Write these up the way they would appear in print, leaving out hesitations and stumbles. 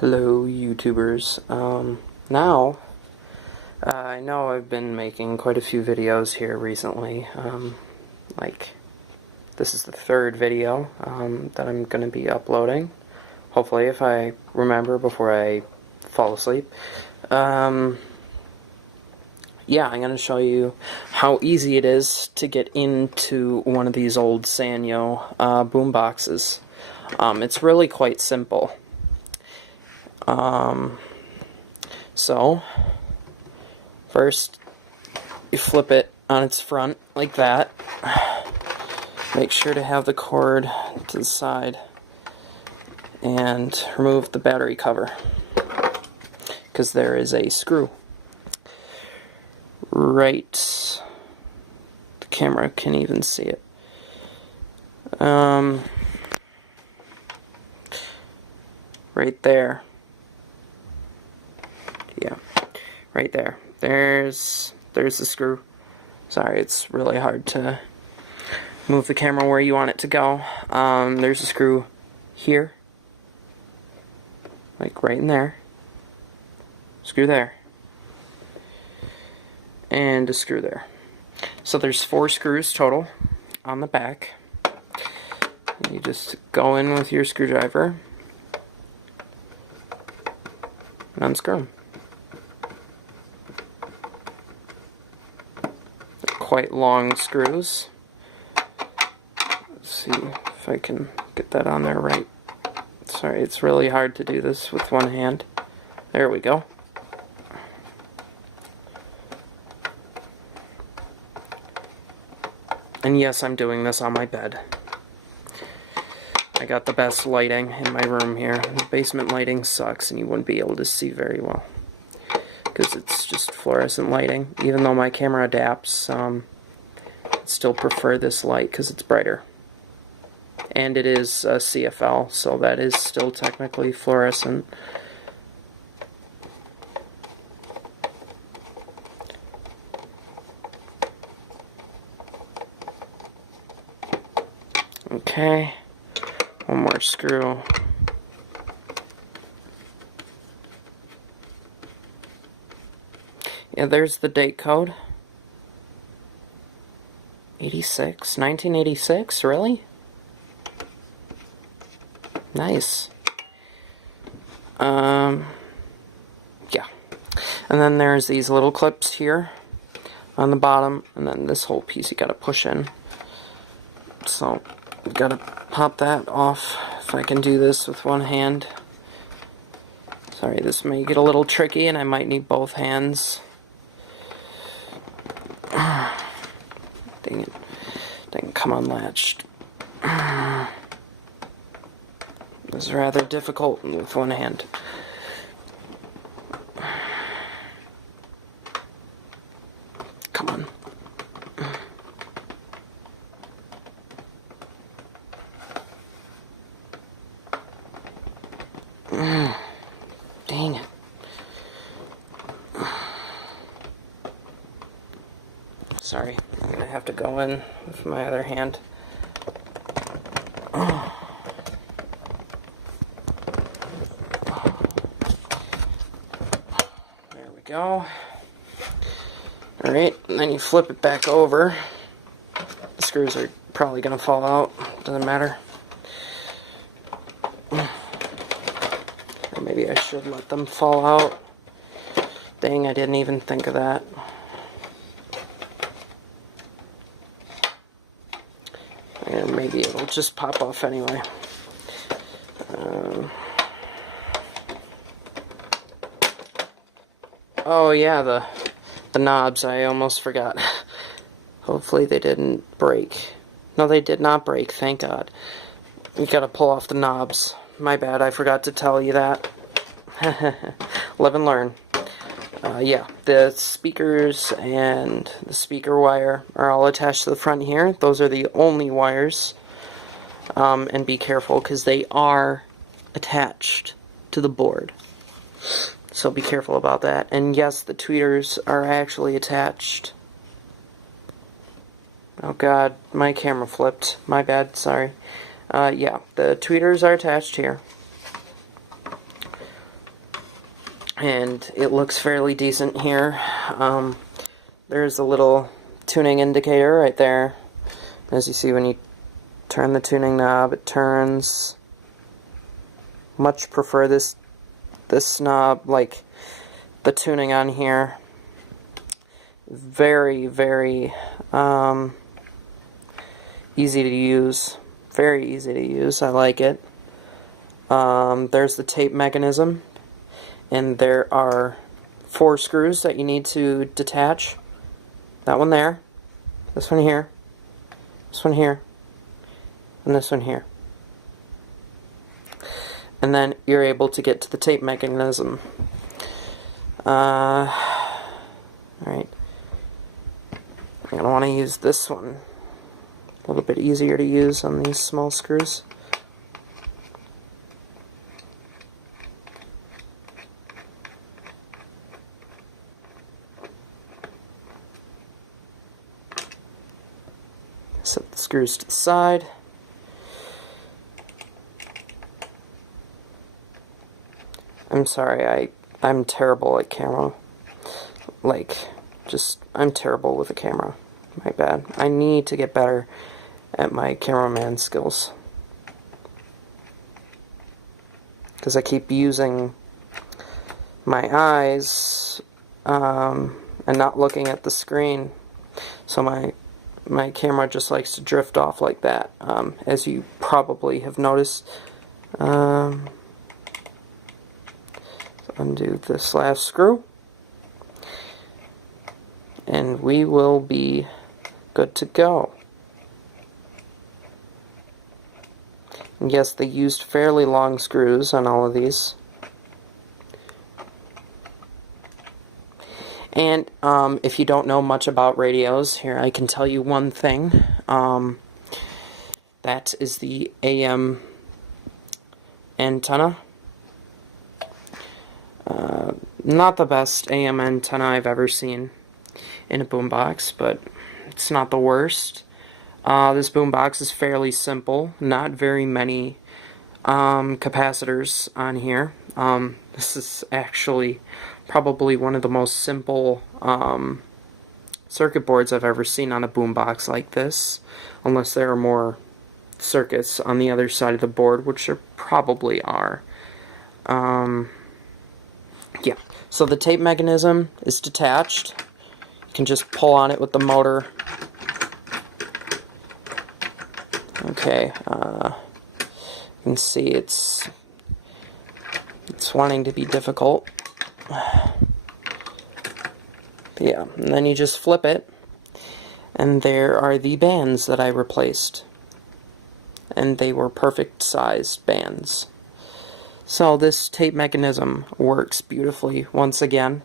Hello YouTubers. I know I've been making quite a few videos here recently. This is the third video that I'm going to be uploading. Hopefully, if I remember before I fall asleep. Yeah, I'm going to show you how easy it is to get into one of these old Sanyo boom boxes. It's really quite simple. So, first, you flip it on its front, like that. Make sure to have the cord to the side, and remove the battery cover, because there is a screw. Right, the camera can even see it. Right there. Yeah, right there. There's the screw. Sorry, it's really hard to move the camera where you want it to go. There's a screw here, like right in there. Screw there. And a screw there. So there's 4 screws total on the back. And you just go in with your screwdriver and unscrew them. Quite long screws. Let's see if I can get that on there right. Sorry, it's really hard to do this with one hand. There we go. And yes, I'm doing this on my bed. I got the best lighting in my room here. The basement lighting sucks and you wouldn't be able to see very well, because it's just fluorescent lighting. Even though my camera adapts, I still prefer this light because it's brighter. And it is CFL, so that is still technically fluorescent. Okay, one more screw. Yeah, there's the date code. 1986, really? Nice. Yeah. And then there's these little clips here on the bottom, and then this whole piece you gotta push in. So, you gotta pop that off, if I can do this with one hand. Sorry, this may get a little tricky, and I might need both hands. Dang it. Didn't come unlatched. This is rather difficult with one hand. Come on. Dang it. Sorry, I'm gonna have to go in with my other hand. There we go. Alright, and then you flip it back over. The screws are probably gonna fall out, doesn't matter. Or maybe I should let them fall out. Dang, I didn't even think of that. And maybe it'll just pop off anyway. Oh yeah, the knobs, I almost forgot. Hopefully they didn't break. No, they did not break, thank God. You gotta pull off the knobs. My bad, I forgot to tell you that. Live and learn. Yeah, the speakers and the speaker wire are all attached to the front here. Those are the only wires. And be careful, because they are attached to the board. So be careful about that. And yes, the tweeters are actually attached. Oh god, my camera flipped. My bad, sorry. Yeah, the tweeters are attached here. and it looks fairly decent here. There's a little tuning indicator right there. As you see, when you turn the tuning knob, it turns. Much prefer this knob, like the tuning on here. Very, very easy to use. Very easy to use. I like it. There's the tape mechanism, and there are 4 screws that you need to detach. That one there, this one here, this one here, and this one here. And then you're able to get to the tape mechanism. Alright. I'm going to want to use this one. A little bit easier to use on these small screws. Set the screws to the side. I'm sorry, I'm terrible at camera. I'm terrible with the camera. My bad. I need to get better at my cameraman skills. Because I keep using my eyes and not looking at the screen. So my camera just likes to drift off like that, as you probably have noticed. Undo this last screw, and we will be good to go. And yes, they used fairly long screws on all of these. And if you don't know much about radios, here I can tell you one thing. That is the AM antenna. Not the best AM antenna I've ever seen in a boombox, but it's not the worst. This boombox is fairly simple, not very many capacitors on here. This is actually probably one of the most simple circuit boards I've ever seen on a boombox like this, unless there are more circuits on the other side of the board, which there probably are. Yeah, so the tape mechanism is detached. You can just pull on it with the motor. Okay, you can see it's wanting to be difficult. Yeah, and then you just flip it, and there are the bands that I replaced. And they were perfect sized bands. So this tape mechanism works beautifully once again.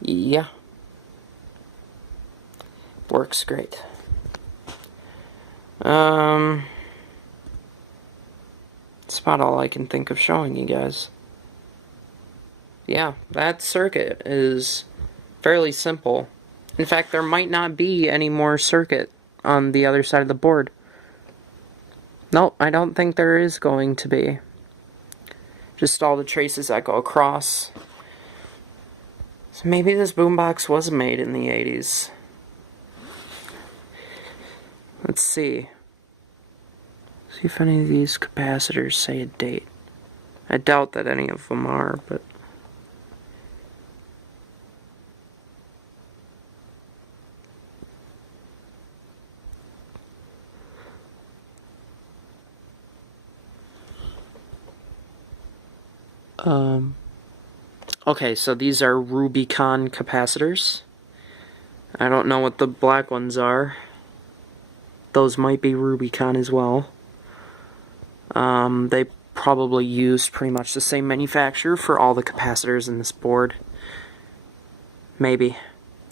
Yeah. Works great. That's about all I can think of showing you guys. Yeah, that circuit is fairly simple. In fact, there might not be any more circuit on the other side of the board. No, I don't think there is going to be. Just all the traces that go across. So maybe this boombox was made in the 80s. Let's see. See if any of these capacitors say a date. I doubt that any of them are, but... Okay, so these are Rubicon capacitors. I don't know what the black ones are. Those might be Rubicon as well. They probably used pretty much the same manufacturer for all the capacitors in this board. Maybe.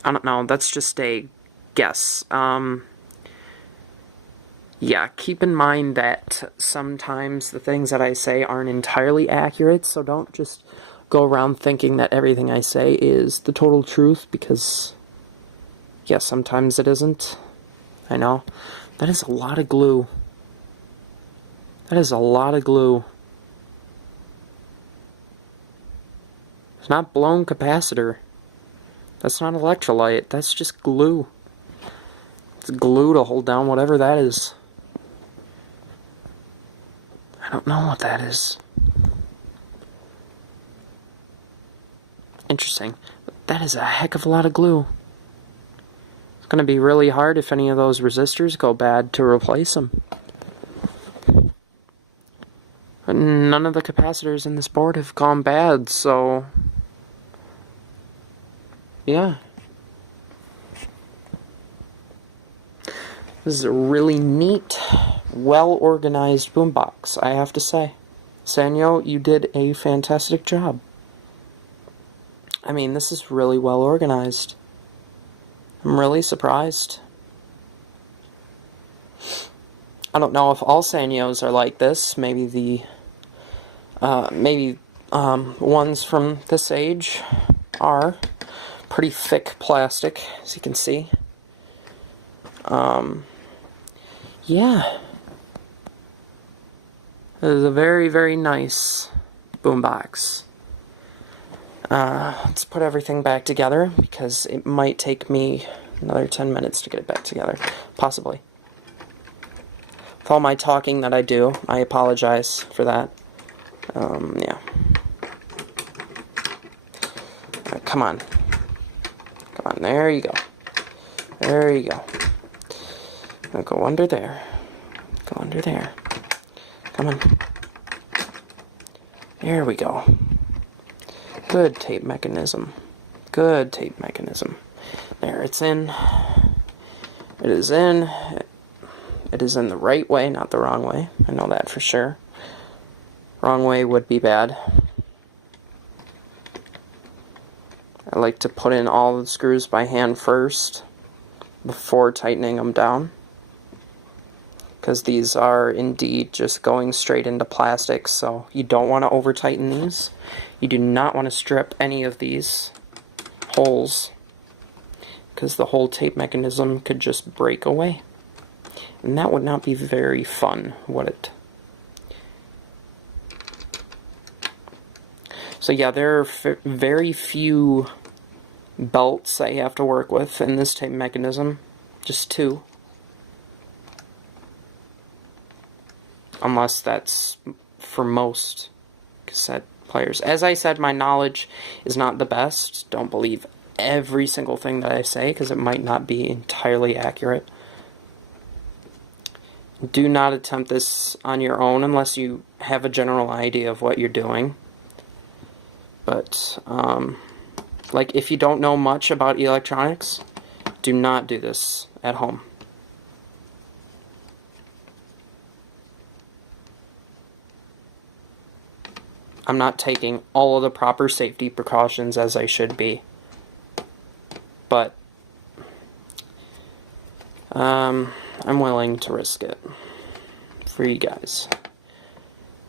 I don't know, that's just a guess. Yeah, keep in mind that sometimes the things that I say aren't entirely accurate, so don't just go around thinking that everything I say is the total truth, because, yeah, sometimes it isn't. I know. That is a lot of glue. That is a lot of glue. It's not blown capacitor. That's not electrolyte. That's just glue. It's glue to hold down whatever that is. I don't know what that is. Interesting. That is a heck of a lot of glue. It's going to be really hard if any of those resistors go bad to replace them. But none of the capacitors in this board have gone bad, so... yeah. This is a really neat, well-organized boombox, I have to say. Sanyo, you did a fantastic job. I mean, this is really well organized. I'm really surprised. I don't know if all Sanyos are like this. Maybe the ones from this age are. Pretty thick plastic, as you can see. Yeah. This is a very, very nice boombox. Let's put everything back together, because it might take me another 10 minutes to get it back together. Possibly. With all my talking that I do, I apologize for that. Yeah. Come on. Come on, there you go. There you go. Now go under there. Go under there. Come on. There we go. Good tape mechanism. Good tape mechanism. There, it's in. It is in. It is in the right way, not the wrong way. I know that for sure. Wrong way would be bad. I like to put in all the screws by hand first before tightening them down, because these are indeed just going straight into plastic, so you don't want to over tighten these. You do not want to strip any of these holes, because the whole tape mechanism could just break away, and that would not be very fun, would it? So yeah, there are very few belts that you have to work with in this tape mechanism. Just 2. Unless that's for most cassette players. As I said, my knowledge is not the best. Don't believe every single thing that I say, because it might not be entirely accurate. Do not attempt this on your own unless you have a general idea of what you're doing. But, like, if you don't know much about electronics, do not do this at home. I'm not taking all of the proper safety precautions as I should be. But, I'm willing to risk it for you guys.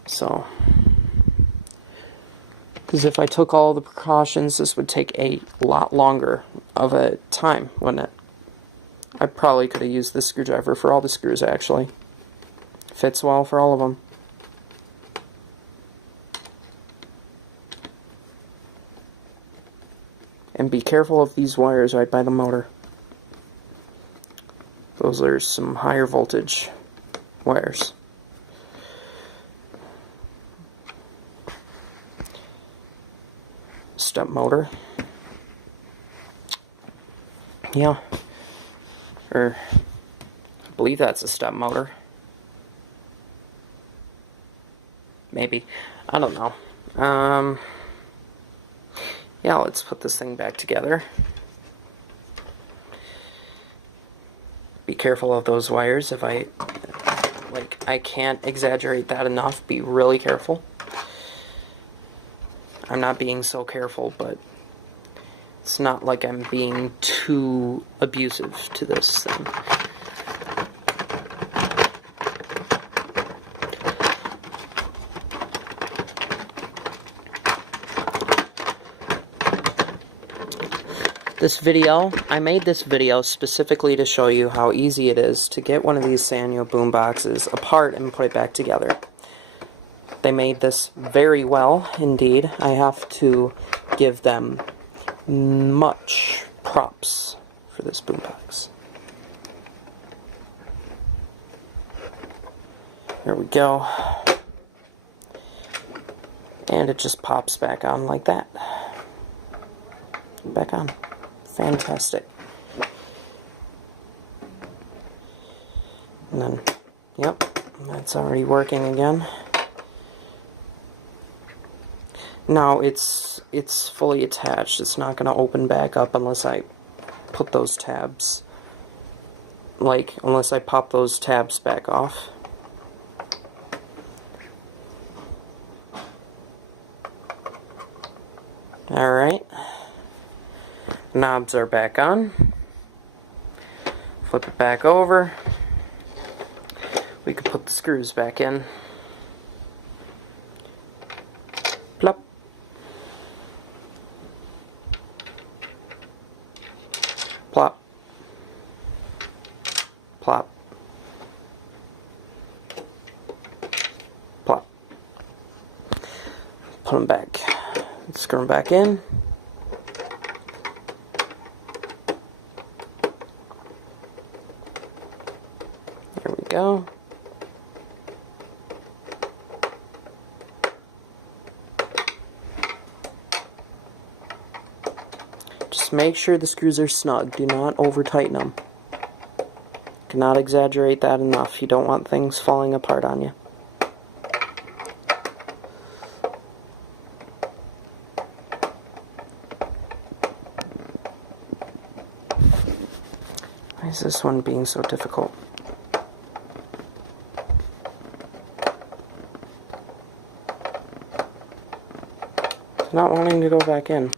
So... because if I took all the precautions, this would take a lot longer of a time, wouldn't it? I probably could have used this screwdriver for all the screws, actually. Fits well for all of them. And be careful of these wires right by the motor. Those are some higher voltage wires. Step motor. Yeah. Or, I believe that's a step motor. Maybe. I don't know. Yeah, let's put this thing back together. Be careful of those wires. If I can't exaggerate that enough. Be really careful. I'm not being so careful, but it's not like I'm being too abusive to this thing. This video, I made this video specifically to show you how easy it is to get one of these Sanyo boomboxes apart and put it back together. They made this very well, indeed. I have to give them much props for this boombox. There we go. And it just pops back on like that. Back on. Fantastic. And then, yep, that's already working again. Now it's fully attached. It's not going to open back up unless I put those tabs, unless I pop those tabs back off. Alright. Knobs are back on. Flip it back over. We can put the screws back in. Plop. Plop. Plop. Plop. Put them back. Screw them back in. There we go. Just make sure the screws are snug. Do not over tighten them. Cannot exaggerate that enough. You don't want things falling apart on you. Why is this one being so difficult? It's not wanting to go back in.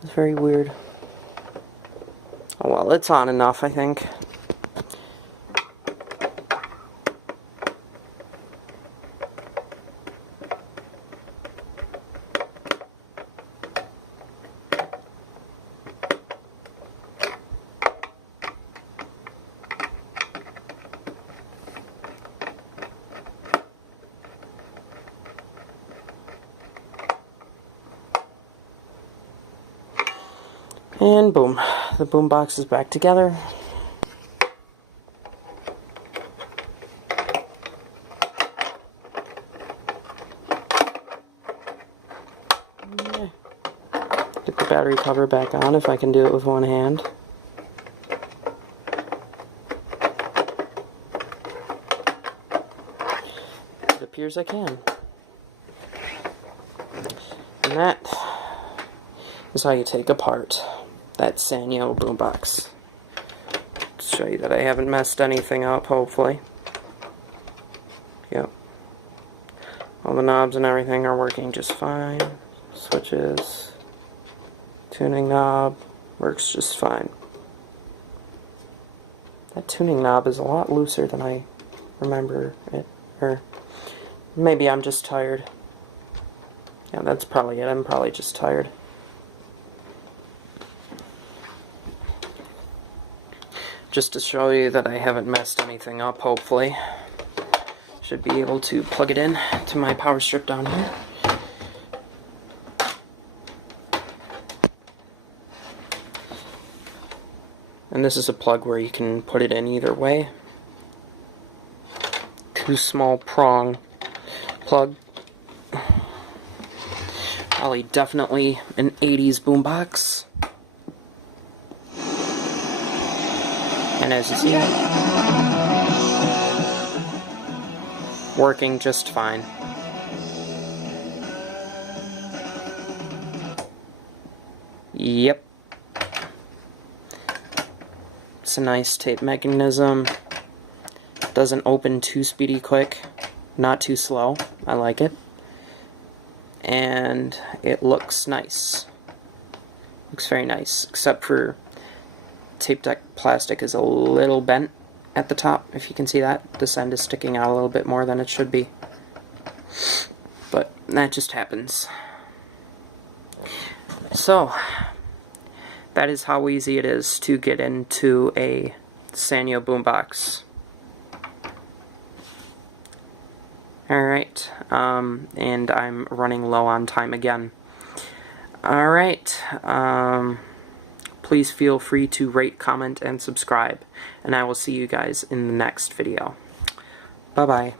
It's very weird. Oh well, it's on enough, I think. And boom, the boombox is back together. Get the battery cover back on if I can do it with one hand. It appears I can. And that is how you take apart that Sanyo boombox. Show you that I haven't messed anything up, hopefully. Yep. All the knobs and everything are working just fine. Switches, tuning knob, works just fine. That tuning knob is a lot looser than I remember it. Or maybe I'm just tired. Yeah, that's probably it. I'm probably just tired. Just to show you that I haven't messed anything up, hopefully. Should be able to plug it in to my power strip down here. And this is a plug where you can put it in either way. Two small prong plug. Probably definitely an 80s boombox. And as you see, working just fine. Yep. It's a nice tape mechanism. Doesn't open too speedy quick, not too slow. I like it. And it looks nice. Looks very nice, except for tape deck plastic is a little bent at the top, if you can see that. This end is sticking out a little bit more than it should be. But that just happens. So, that is how easy it is to get into a Sanyo boombox. Alright, and I'm running low on time again. Alright, please feel free to rate, comment, and subscribe, and I will see you guys in the next video. Bye-bye.